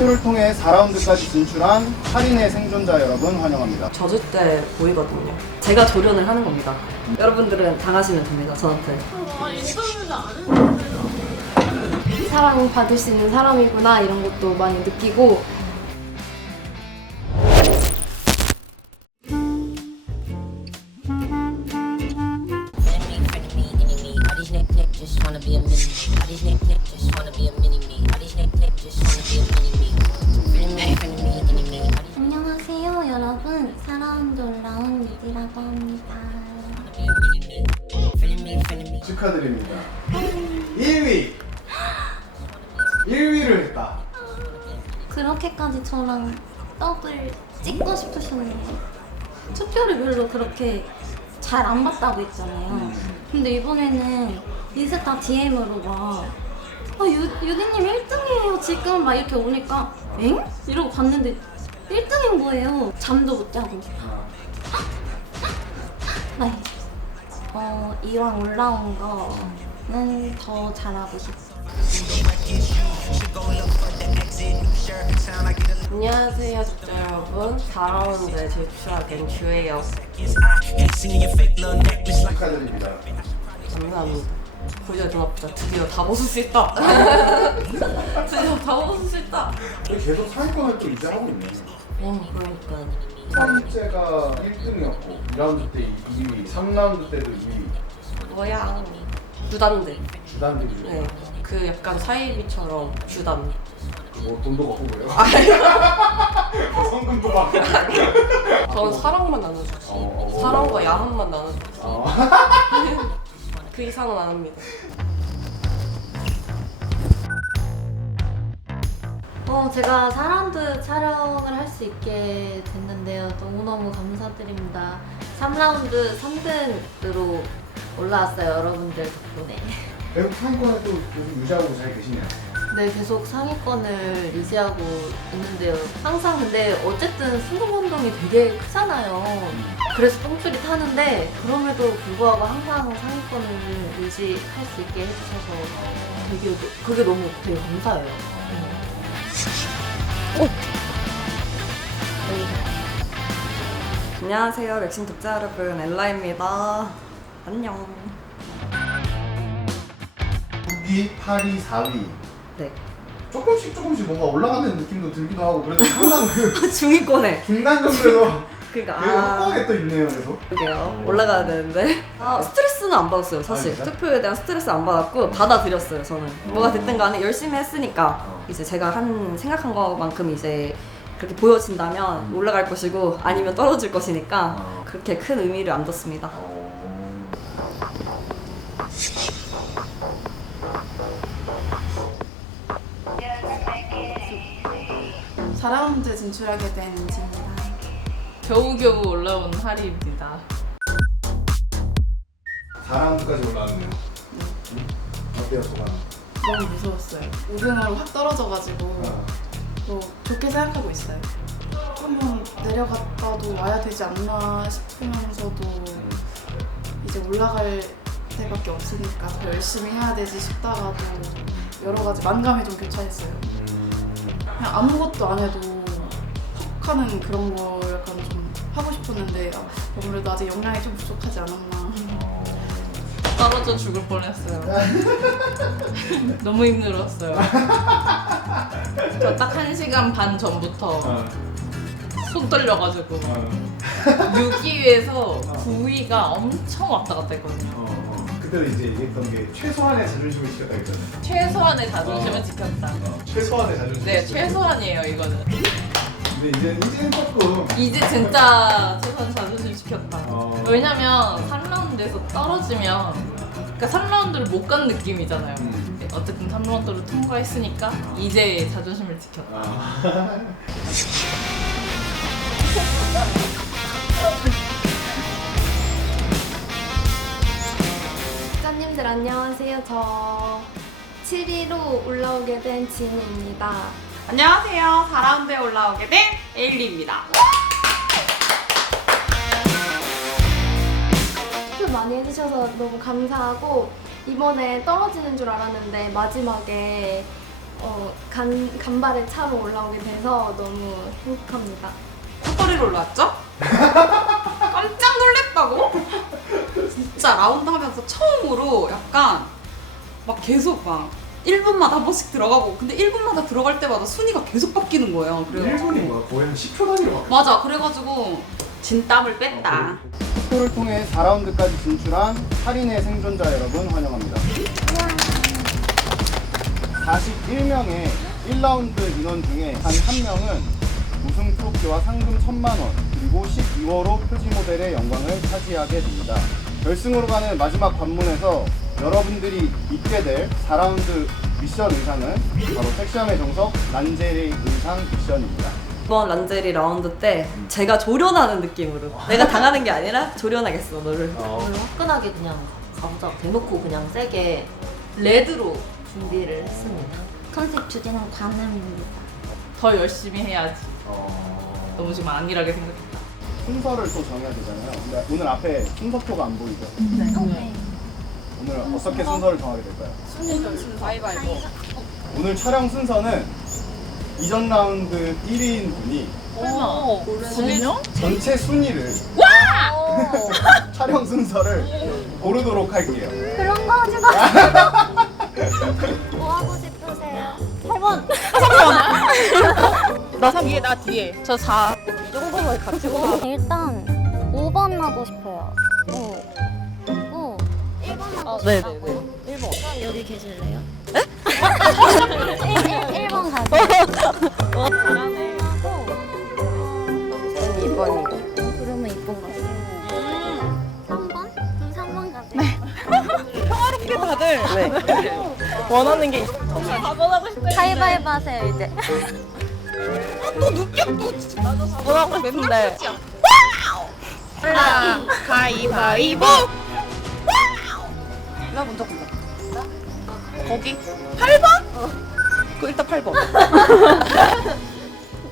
투표를 통해 4라운드까지 진출한 8인의 생존자 여러분 환영합니다. 져줄 때 보이거든요. 제가 조련을 하는 겁니다. 여러분들은 당하시면 됩니다. 저한테. 사랑 받을 수 있는 사람이구나 이런 것도 많이 느끼고 축하드립니다. 1위! 1위를 했다. 그렇게까지 저랑 떡을 찍고 싶으셨네요 투표를 별로 그렇게 잘 안 봤다고 했잖아요 근데 이번에는 인스타 DM으로 막 아, 유, 유디님 1등이에요 지금 막 이렇게 오니까 엥? 이러고 봤는데 1등인 거예요 잠도 못 자고 네. 어, 이왕 올라온 거는 더 잘하고 싶어요 안녕하세요, 독자 여러분. 4라운드에 제출하게 주예요. 축하드립니다. 감사합니다. 보여줘 주납다. 드디어 다 벗을 수 있다. 드디어 다 벗을 수 있다. 계속 상위권을 또 유지하고 있네. 어, 그러니까. 첫 번째가 1등이었고 2라운드 때 2위, 3라운드 때도 2위. 뭐야. 주단들. 주단들이 네. 그 약간 사이비처럼 주단. 뭐 돈도 받고 그래요? 성금도 받고 저는 사랑만 나눠줬지. 어, 어. 사랑과 야함만 나눠줬지. 어. 그 이상은 안 합니다. 어, 제가 사라운드 촬영을 할 수 있게 됐는데요. 너무너무 감사드립니다. 3라운드 3등으로 올라왔어요. 여러분들 덕분에. 상위권을 또 계속 유지하고 잘 계시네요. 네, 계속 상위권을 유지하고 있는데요. 항상 근데 어쨌든 수능 운동이 되게 크잖아요. 그래서 똥줄이 타는데 그럼에도 불구하고 항상 상위권을 유지할 수 있게 해주셔서 되게 그게 너무 되게 감사해요. 네. 안녕하세요, 맥심 독자 여러분. 엘라입니다. 안녕. 6위, 8위, 4위. 네. 조금씩 조금씩 뭔가 올라가는 느낌도 들기도 하고 그래도 항상 그 중위권에. 중간 정도에서 그니까. 되게 확고하게 또 있네요 계속. 그러게요. 올라가야 되는데. 아, 스트레스는 안 받았어요, 사실. 아, 진짜? 투표에 대한 스트레스 안 받았고, 받아들였어요, 저는. 뭐가 됐든 간에 열심히 했으니까, 어. 이제 제가 한, 생각한 것만큼 이제 그렇게 보여진다면 올라갈 것이고, 아니면 떨어질 것이니까, 어. 그렇게 큰 의미를 안 뒀습니다. 어... 4라운드 진출하게 된 진입니다. 겨우겨우 올라온 하리입니다. 4라운드까지 올라왔네요. 응? 어때요 소감? 너무 무서웠어요. 5등으로 확 떨어져가지고 어. 뭐 좋게 생각하고 있어요. 한번 내려갔다도 와야 되지 않나 싶으면서도 음. 이제 올라갈 때밖에 없으니까 더 열심히 해야 되지 싶다가도 여러 가지 만감이 좀 교차했어요. 음... 그냥 아무것도 안 해도 턱 하는 그런 걸 약간 좀 하고 싶었는데 아, 아무래도 아직 역량이 좀 부족하지 않았나. 떨어져 죽을 뻔했어요. 너무 힘들었어요. 저 딱 한 시간 반 전부터 어. 손 떨려가지고 어. 6위에서 9위가 엄청 왔다 갔다 했거든요. 어. 어. 그때도 이제 얘기했던 게 최소한의 자존심을 지켰다 했잖아요. 최소한의 자존심을 어. 지켰다. 어. 최소한의 자존심. 네, 최소한이에요 이거는. 근데 이제 이제는 조금 이제 진짜 최소한 자존심 지켰다. 어. 왜냐면 3라운드에서 떨어지면 그러니까 3라운드를 못 간 느낌이잖아요. 음. 네, 어쨌든 3라운드를 통과했으니까 이제 자존심을 지켰다. 아. 국장님들 안녕하세요. 저 7위로 올라오게 된 진우입니다. 안녕하세요. 4라운드에 올라오게 된 에일리입니다. 투표 많이 해주셔서 너무 감사하고 이번에 떨어지는 줄 알았는데 마지막에 어, 간, 간발의 차로 올라오게 돼서 너무 행복합니다. 턱걸이로 올라왔죠? 깜짝 놀랬다고? 진짜 라운드 하면서 처음으로 약간 막 계속 막 1분마다 한 번씩 들어가고 근데 1분마다 들어갈 때마다 순위가 계속 바뀌는 거예요. 그래가지고 1분인 거야. 거의 한 10초 단위로 바뀌어. 맞아. 그래가지고 진땀을 뺐다. 투표를 통해 4라운드까지 진출한 8인의 생존자 여러분 환영합니다. 41명의 1라운드 인원 중에 단 한 명은 우승 트로피와 상금 1천만 원 그리고 12월호 표지 모델의 영광을 차지하게 됩니다. 결승으로 가는 마지막 관문에서 여러분들이 입게 될 4라운드 미션 의상은 바로 섹시함의 정석 란제리 의상 미션입니다. 이번 란제리 라운드 때 제가 조련하는 느낌으로 내가 당하는 게 아니라 조련하겠어 너를 오늘 화끈하게 그냥 가보자 대놓고 그냥 세게 레드로 준비를 했습니다. 컨셉 주제는 관음입니다. 더 열심히 해야지. 어... 너무 지금 안일하게 생각했다. 순서를 또 정해야 되잖아요. 근데 오늘 앞에 순서표가 안 보이죠? 네. 오늘 어떻게 순서를 정하게 될까요? 오늘 촬영 순서는 이전 라운드 1위인 분이 전체 순위를 촬영 순서를 고르도록 할게요. 그런 거 하지 마세요. 뭐 하고 싶으세요? 8번. 나 3, 뒤에 나 뒤에. 저 4. 일단 5번 하고 싶어요. 오. 오. 1번 하고 네, 싶다고. 네, 네. 1번. 여기 계실래요? 1, 1번 가세요. 어, 잘하네. 하고 2번이요. 그러면 2번 가세요. 3번? 그럼 3번 가세요. 평화롭게 다들 네. 원하는 게 있어. 가위바위보 하세요, 이제. 원하고 싶은데. 하나, 가위바위보! 나 먼저 간다. 거기? 8번? 그 일단 8번.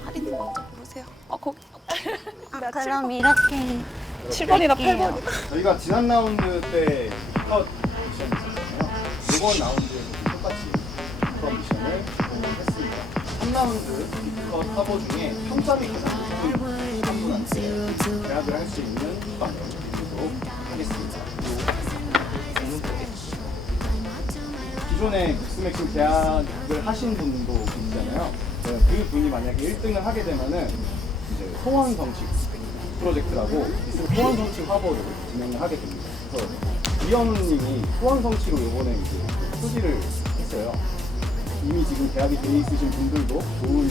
할인 먼저 보세요. 아, 거기. 아, 그럼 이렇게 7번이나 할게요. 8번. 저희가 지난 라운드 때 컷 미션 있었잖아요. 이번 라운드에서 똑같이 컷 미션을 했습니다. 3라운드 컷 화보 중에 평점이 가장 높은 한 분한테 계약을 할 수 있는 방을 드리도록 하겠습니다. 기존에 믹스맥심 계약을 하신 분도 계시잖아요. 네, 그 분이 만약에 1등을 하게 되면은 이제 소원 성취 프로젝트라고 소원 성취 화보를 진행을 하게 됩니다. 그래서 이현우님이 소원 성취로 요번에 이제 표지를 했어요. 이미 지금 계약이 돼 있으신 분들도 좋은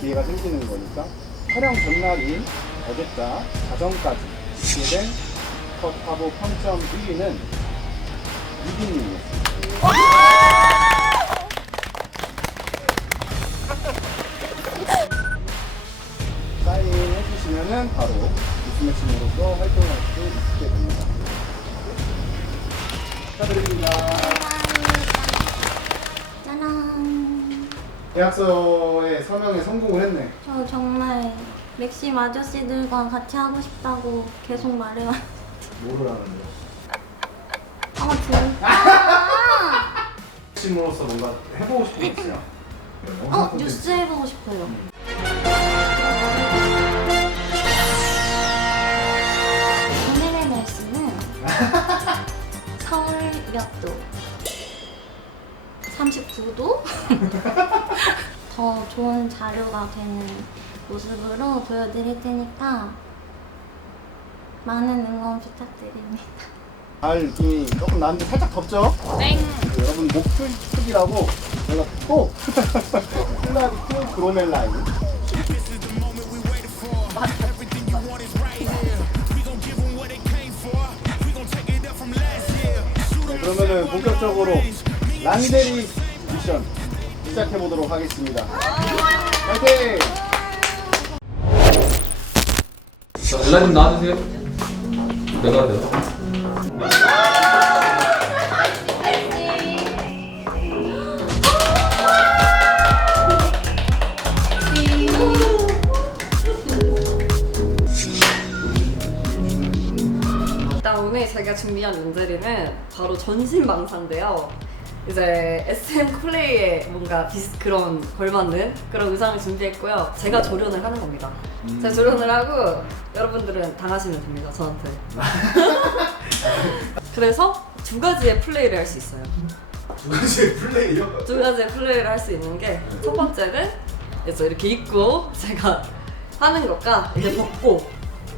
기회가 생기는 거니까 촬영 전날인 어제자 자정까지 집계된 컷 화보 평점 1위는 유빈님이었습니다. 사인해 주시면은 바로 뉴스매칭으로서 활동할 수 있게 됩니다. 축하드립니다. 계약서에 서명에 성공을 했네. 저 정말 맥심 아저씨들과 같이 하고 싶다고 계속 말해요. 뭐를 하는데? 아, 진짜? 팀으로서 뭔가 해보고 싶은 거 있어요? 어, 뉴스 해보고 싶어요. 오늘의 날씨는 서울 몇 도? 39도? 더 좋은 자료가 되는 모습으로 보여드릴 테니까 많은 응원 부탁드립니다. 가을 느낌이 조금 나는데 살짝 덥죠? 네. 여러분 목 크- 크기라고 제가 또 클라리트 브로멜라인 네, 그러면은 본격적으로 란데리 미션 시작해 보도록 하겠습니다. 파이팅! 자, 엘라님 나와주세요. 내가 내가. 일단 오늘 제가 준비한 란제리는 바로 전신 망사인데요 이제 SM 콜레이에 뭔가 비슷 그런 걸맞는 그런 의상을 준비했고요. 제가 조련을 하는 겁니다. 제가 조련을 하고 여러분들은 당하시면 됩니다. 저한테. 그래서 두 가지의 플레이를 할 수 있어요. 두 가지의 플레이요? 두 가지의 플레이를 할 수 있는 게 첫 번째는 그래서 이렇게 입고 제가 하는 것과 이제 벗고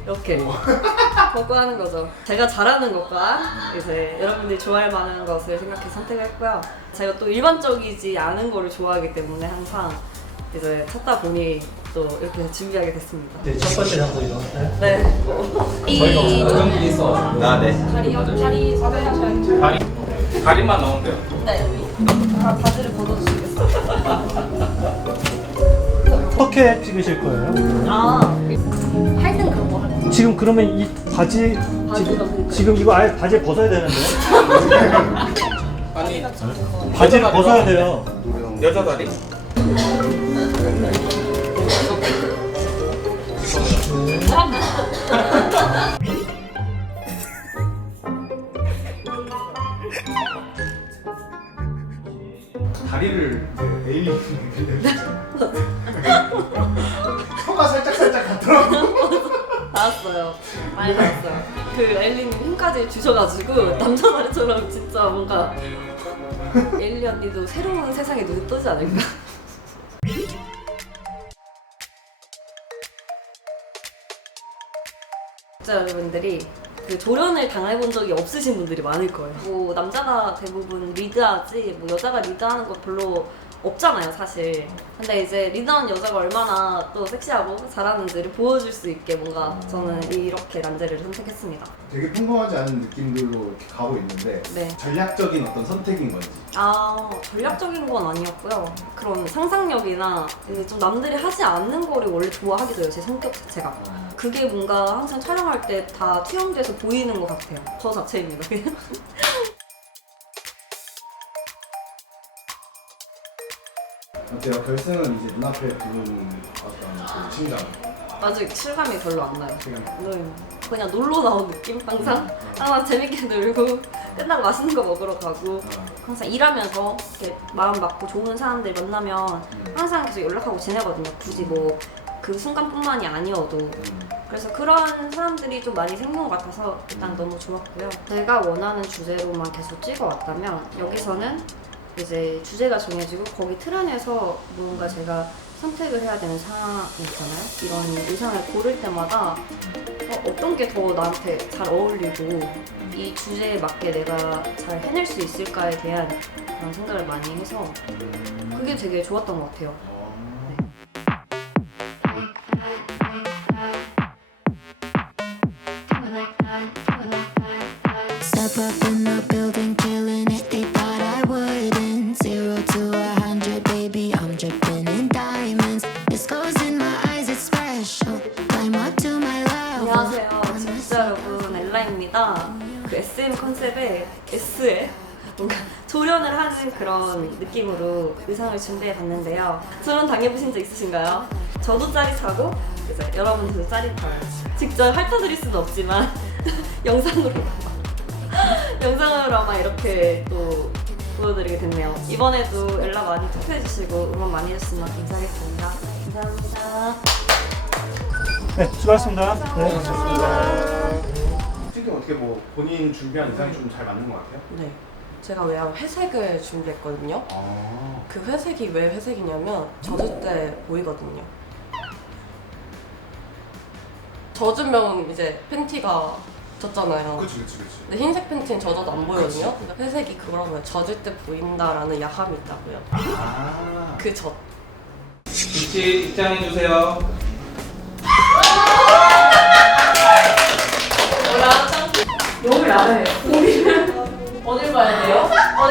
이렇게 벗고 하는 거죠. 제가 잘하는 것과 이제 여러분들이 좋아할 만한 것을 생각해 선택했고요. 제가 또 일반적이지 않은 거를 좋아하기 때문에 항상 이제 찾다 보니 또 이렇게 준비하게 됐습니다. 네, 첫 번째 장소 이동할까요? 네. 저희가 어떤 분이 있어. 아 네. 다리요? 다리 잡아주셔야죠. 다리 다리만 나오면 돼요. 네. 아, 바지를 벗어주시겠어요? 어떻게 찍으실 거예요? 아. 지금 그러면 이 바지 지금. 지금 이거 아예 바지 벗어야 되는데 아니 바지를 벗어야 돼요. 여자 다리? 다리를 에 많이 나왔어요. 그 엘리님 힘까지 주셔가지고 남자 다리처럼 진짜 뭔가 엘리 언니도 새로운 세상에 눈이 뜨지 않을까? 진짜 여러분들이 그 조련을 당해본 적이 없으신 분들이 많을 거예요. 뭐 남자가 대부분 리드하지 뭐 여자가 리드하는 거 별로 없잖아요, 사실. 근데 이제 리드하는 여자가 얼마나 또 섹시하고 잘하는지를 보여줄 수 있게 뭔가 저는 이렇게 난제를 선택했습니다. 되게 평범하지 않은 느낌들로 이렇게 가고 있는데 네. 전략적인 어떤 선택인 건지. 아 전략적인 건 아니었고요. 그런 상상력이나 이제 좀 남들이 하지 않는 거를 원래 좋아하게 돼요. 제 성격 자체가. 그게 뭔가 항상 촬영할 때 다 투영돼서 보이는 것 같아요. 저 자체입니다. 그냥. 어때요? 결승은 이제 눈앞에 두는 어떤 그 심장. 아직 실감이 별로 안 나요. 지금 네. 그냥 놀러 나온 느낌 항상 항상 재밌게 놀고 끝나고 맛있는 거 먹으러 가고 항상 일하면서 이렇게 마음 맞고 좋은 사람들 만나면 항상 계속 연락하고 지내거든요. 굳이 뭐 그 순간뿐만이 아니어도 그래서 그런 사람들이 좀 많이 생긴 것 같아서 일단 너무 좋았고요. 제가 원하는 주제로만 계속 찍어왔다면 여기서는 이제 주제가 정해지고 거기 틀 안에서 뭔가 제가 선택을 해야 되는 상황이 있잖아요. 이런 의상을 고를 때마다 어, 어떤 게 더 나한테 잘 어울리고 이 주제에 맞게 내가 잘 해낼 수 있을까에 대한 그런 생각을 많이 해서 그게 되게 좋았던 것 같아요. 느낌으로 의상을 준비해 봤는데요. 조련 당해보신 적 있으신가요? 저도 짜릿하고 이제 여러분들도 짜릿해요. 직접 핥아드릴 수는 없지만 영상으로 영상으로만 이렇게 또 보여드리게 됐네요. 이번에도 엘라 많이 투표해주시고 응원 많이 해주시면 감사하겠습니다. 감사합니다. 네, 수고하셨습니다. 네. 지금 어떻게 뭐 본인 준비한 의상이 좀 잘 맞는 것 같아요? 네. 제가 왜냐면 회색을 준비했거든요. 아. 그 회색이 왜 회색이냐면 젖을 때 보이거든요. 젖으면 이제 팬티가 젖잖아요. 그치 그치 그치. 근데 흰색 팬티는 젖어도 안 보이거든요. 근데 회색이 그거라고요. 젖을 때 보인다라는 야함이 있다고요. 아. 그 젖. 입지 입장해 주세요. 너무 야해. 어딜 봐야 돼요?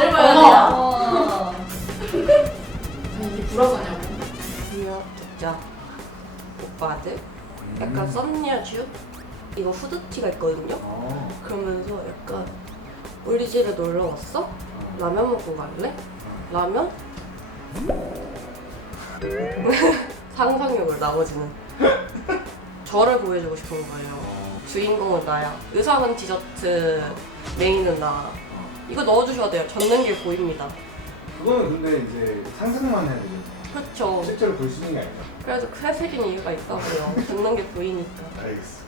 어딜 봐야 돼요? 이게 불화사냐고. 주요 독자 오빠들 약간 썸녀주 이거 후드티가 있거든요. 어. 그러면서 약간 우리 집에 놀러 왔어? 라면 먹고 갈래? 라면? 상상력을 나머지는 저를 보여주고 싶은 거예요. 주인공은 나야. 의상은 디저트, 메인은 나. 이거 넣어주셔야 돼요. 젖는 게 보입니다. 그거는 근데 이제 상상만 해야 되죠. 그렇죠. 실제로 볼 수 있는 게 아니죠. 그래도 그 회색인 이유가 있다고요. 듣는 게 보이니까. 알겠어.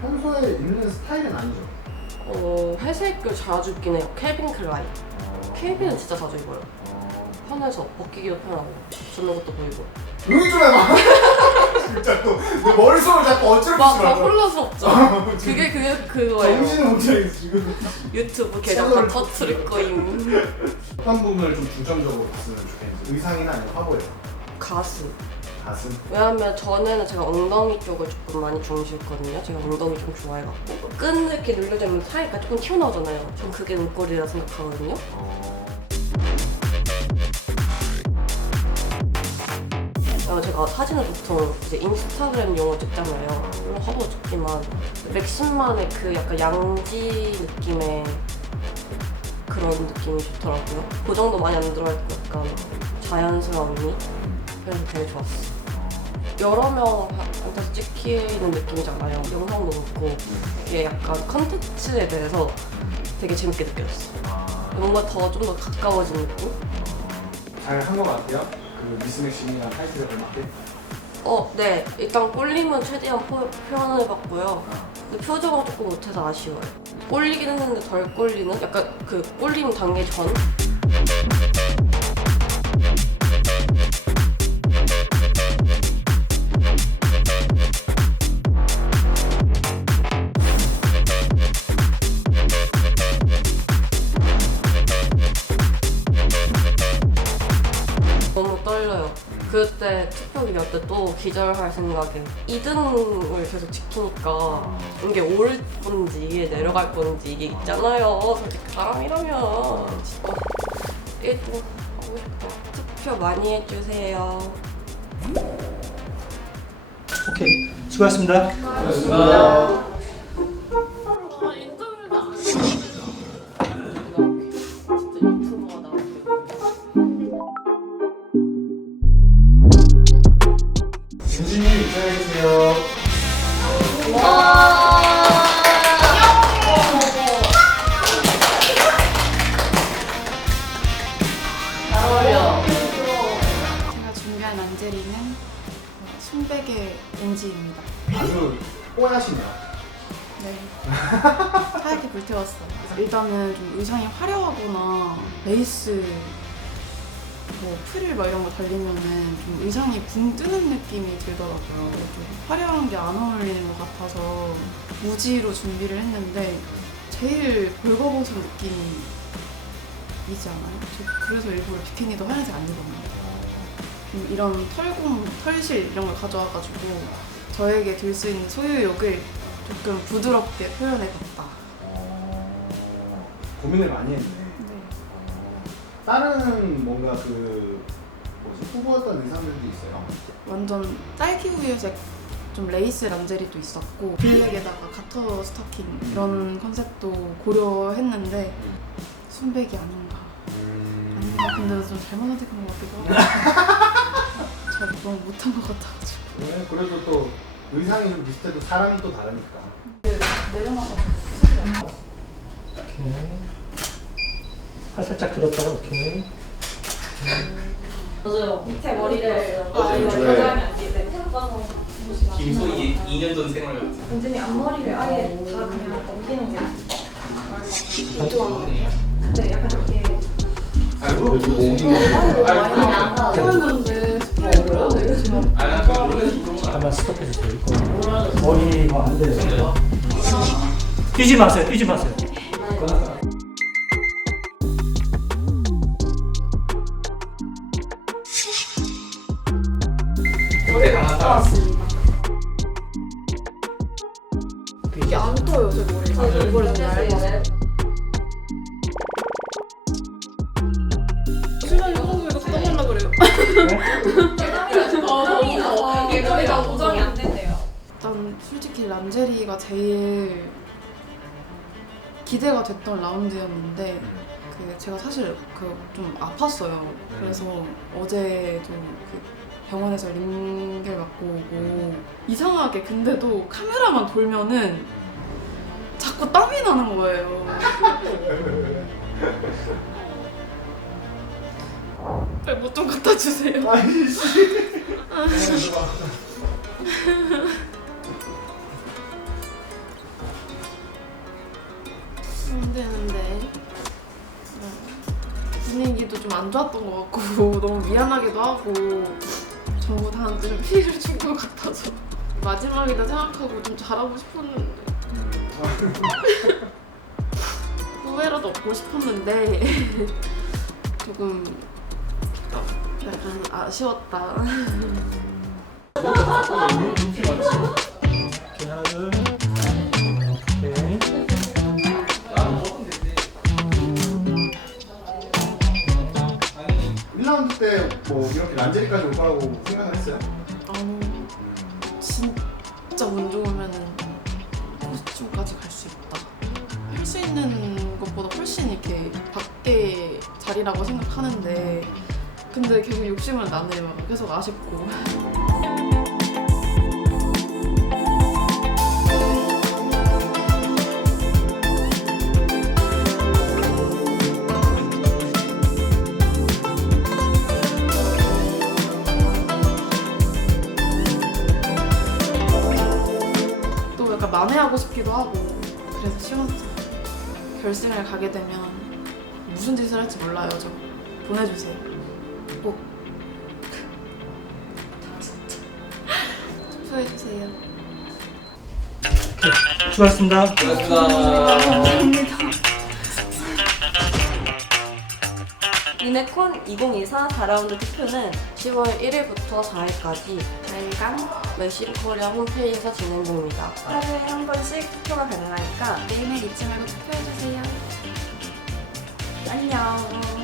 평소에 입는 스타일은 아니죠. 어, 회색을 자주 입긴 해요. 켈빈 클라인. 켈빈은 진짜 자주 입어요. 편해서 벗기기도 편하고 주는 것도 보이고. 해봐. 진짜 또내 머릿속을 자꾸 어지럽히지 막다 말고. 혼란스럽죠. 그게 그게 그거예요. 못 차리겠어 지금. 유튜브 계정 다 터트릴 거임. 어떤 부분을 좀 중점적으로 봤으면 좋겠는지 의상이나 아니면 화보예요. 가슴. 가슴. 왜냐면 전에는 제가 엉덩이 쪽을 조금 많이 중시했거든요. 제가 엉덩이 좀 좋아해갖고 끈 이렇게 눌러주면 사이가 조금 튀어나오잖아요. 전 그게 눈꼬리라 생각하거든요. 어, 제가 사진을 보통 이제 인스타그램 용어 찍잖아요. 물론 화보 찍지만 맥심만의 그 약간 양지 느낌의 그런 느낌이 좋더라고요. 고정도 많이 안 들어있고 약간 자연스러움이 그래서 되게 좋았어. 여러 명한테서 찍히는 느낌이잖아요. 영상도 그렇고 이게 약간 컨텐츠에 대해서 되게 재밌게 느껴졌어. 뭔가 더 좀 더 가까워진 느낌? 잘 한 것 같아요. 그 미스매싱이랑 타이틀에 맞게. 어, 네. 일단 꼴림은 최대한 포, 표현을 해봤고요. 근데 표정은 조금 못해서 아쉬워요. 꼴리긴 했는데 덜 꼴리는? 약간 그 꼴림 단계 전? 때또 기절할 생각에 2등을 계속 지키니까 이게 올 건지 이게 내려갈 건지 이게 있잖아요. 솔직히 사람이라면 진짜 1등 하고 싶다. 투표 많이 해주세요. 오케이. 수고하셨습니다. 윤진님 일단은 좀 의상이 화려하거나 레이스, 뭐 프릴 막 이런 거 달리면은 좀 의상이 붕 뜨는 느낌이 들더라고요. 좀 화려한 게 안 어울리는 것 같아서 무지로 준비를 했는데 제일 벌거벗은 느낌이? 저 그래서 일부러 비키니도 하얀색 안 입었는데 좀 이런 털공, 털실 이런 걸 가져와가지고 저에게 들 수 있는 소유욕을 조금 부드럽게 표현해봤다. 고민을 많이 했네. 다른 뭔가 그 뭐지 후보였던 의상들도 있어요. 완전 딸기 우유색 좀 레이스 란제리도 있었고 블랙에다가 가터 스타킹 이런 컨셉도 고려했는데 순백이 아닌가. 아닌가. 근데 좀 잘못 선택한 것 같기도 하고. 잘 너무 못한 것 같아가지고. 네, 그래도 또 의상이 좀 비슷해도 사람이 또 다르니까. 내려놔서 오케이. 팔 살짝 들었다가 오케이. 맞아요. 밑에 머리를 아, 이거 가져가면 안 돼. 태국 가서 김소희 2년 전 생활 같은. 완전히 앞머리를 아예 다 그냥 넘기는 게 이쪽 네, 약간 이렇게 아이고, 잠깐만 스톱해주세요. 이거 머리가 안 돼요. 뛰지 마세요. 뛰지 마세요. 란제리가 제일 기대가 됐던 라운드였는데 그 제가 사실 그 좀 아팠어요. 그래서 어제도 그 병원에서 링겔 맞고 오고 이상하게 근데도 카메라만 돌면은 자꾸 땀이 나는 거예요. 뭐좀 갖다 주세요. 안 되는데 어, 분위기도 좀 안 좋았던 것 같고 너무 미안하기도 하고 전부 다한테 피해를 준 것 같아서 마지막이다 생각하고 좀 잘하고 싶었는데 후회라도 없고 싶었는데 조금 약간 아쉬웠다. 란제리까지 올 거라고 생각을 했어요? 어, 진짜 운 좋으면은 코스튬까지 갈 수 있다. 할 수 있는 것보다 훨씬 이렇게 밖에 자리라고 생각하는데 근데 계속 욕심을 나네요. 계속 아쉽고. 싶기도 하고 그래서 쉬웠죠. 결승을 가게 되면 무슨 짓을 할지 몰라요. 저 보내주세요. 꼭 투표해주세요. 수고하셨습니다. 수고하셨습니다. 이네콘 2024 4라운드 투표는 10월 1일부터 4일까지 4일간 메신 코리아 홈페이지에서 진행 중입니다. 하루에 한 번씩 투표가 가능하니까 매일매일 잊지 말고 투표해주세요. 안녕.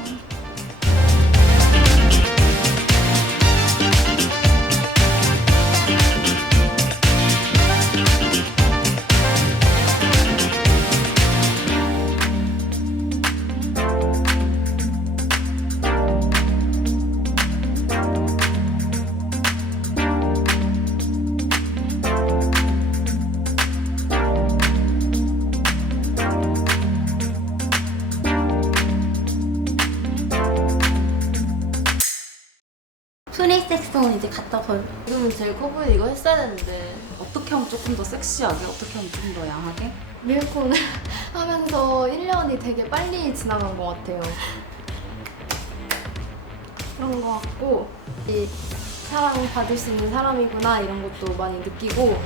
이제 갖다 버려. 지금 제일 커 보이 이거 했어야 되는데. 어떻게 하면 조금 더 섹시하게, 어떻게 하면 조금 더 양하게? 리얼콘을 하면서 1년이 되게 빨리 지나간 것 같아요. 그런 것 같고 이 사랑 받을 수 있는 사람이구나 이런 것도 많이 느끼고